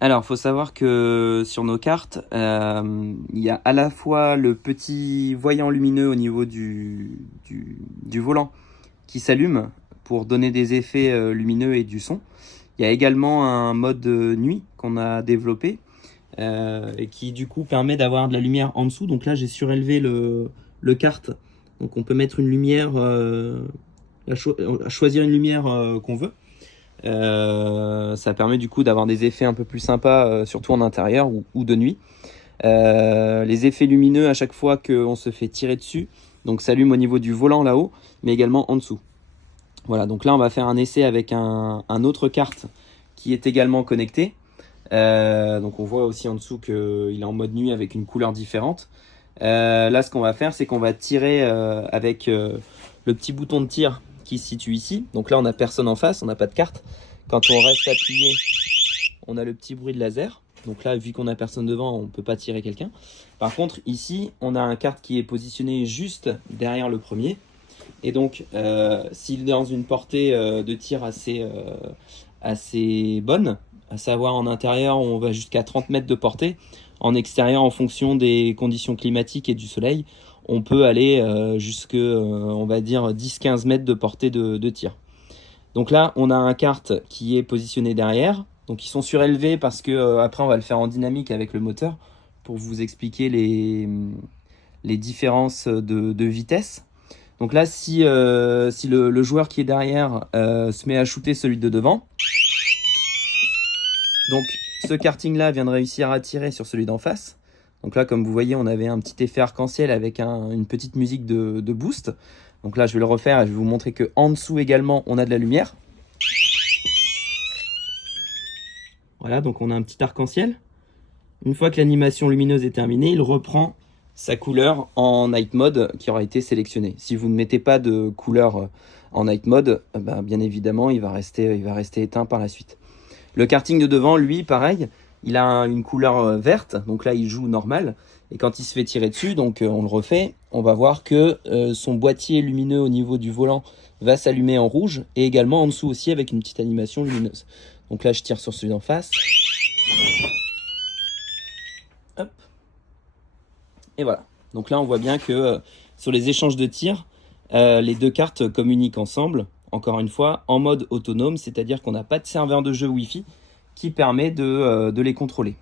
Alors, faut savoir que sur nos cartes, il y a à la fois le petit voyant lumineux au niveau du volant qui s'allume pour donner des effets lumineux et du son. Il y a également un mode nuit qu'on a développé et qui du coup permet d'avoir de la lumière en dessous. Donc là, j'ai surélevé le carte. Donc on peut mettre une lumière, choisir une lumière qu'on veut. Ça permet du coup d'avoir des effets un peu plus sympas, surtout en intérieur ou de nuit. Les effets lumineux à chaque fois qu'on se fait tirer dessus, donc s'allument au niveau du volant là-haut, mais également en dessous. Voilà, donc là on va faire un essai avec un autre carte qui est également connecté. Donc on voit aussi en dessous qu'il est en mode nuit avec une couleur différente. Là ce qu'on va faire, c'est qu'on va tirer avec le petit bouton de tir qui se situe ici. Donc là on n'a personne en face, on n'a pas de carte. Quand on reste appuyé, on a le petit bruit de laser. Donc là, vu qu'on n'a personne devant, on ne peut pas tirer quelqu'un. Par contre, ici, on a un carte qui est positionné juste derrière le premier. Et donc, s'il est dans une portée de tir assez bonne, à savoir en intérieur, on va jusqu'à 30 mètres de portée. En extérieur, en fonction des conditions climatiques et du soleil, on peut aller jusque, on va dire, 10-15 mètres de portée de tir. Donc là, on a un carte qui est positionné derrière. Donc ils sont surélevés parce que après on va le faire en dynamique avec le moteur pour vous expliquer les différences de vitesse. Donc là, si le joueur qui est derrière se met à shooter celui de devant, donc ce karting-là vient de réussir à tirer sur celui d'en face. Donc là, comme vous voyez, on avait un petit effet arc-en-ciel avec une petite musique de boost. Donc là, je vais le refaire et je vais vous montrer qu'en dessous également, on a de la lumière. Voilà, donc on a un petit arc-en-ciel. Une fois que l'animation lumineuse est terminée, il reprend sa couleur en night mode qui aura été sélectionnée. Si vous ne mettez pas de couleur en night mode, ben, bien évidemment, il va rester éteint par la suite. Le karting de devant, lui, pareil, il a une couleur verte, donc là, il joue normal. Et quand il se fait tirer dessus, donc on le refait, on va voir que son boîtier lumineux au niveau du volant va s'allumer en rouge et également en dessous aussi avec une petite animation lumineuse. Donc là, je tire sur celui d'en face. Hop. Et voilà. Donc là, on voit bien que sur les échanges de tirs, les deux cartes communiquent ensemble, encore une fois, en mode autonome, c'est-à-dire qu'on n'a pas de serveur de jeu Wi-Fi qui permet de les contrôler.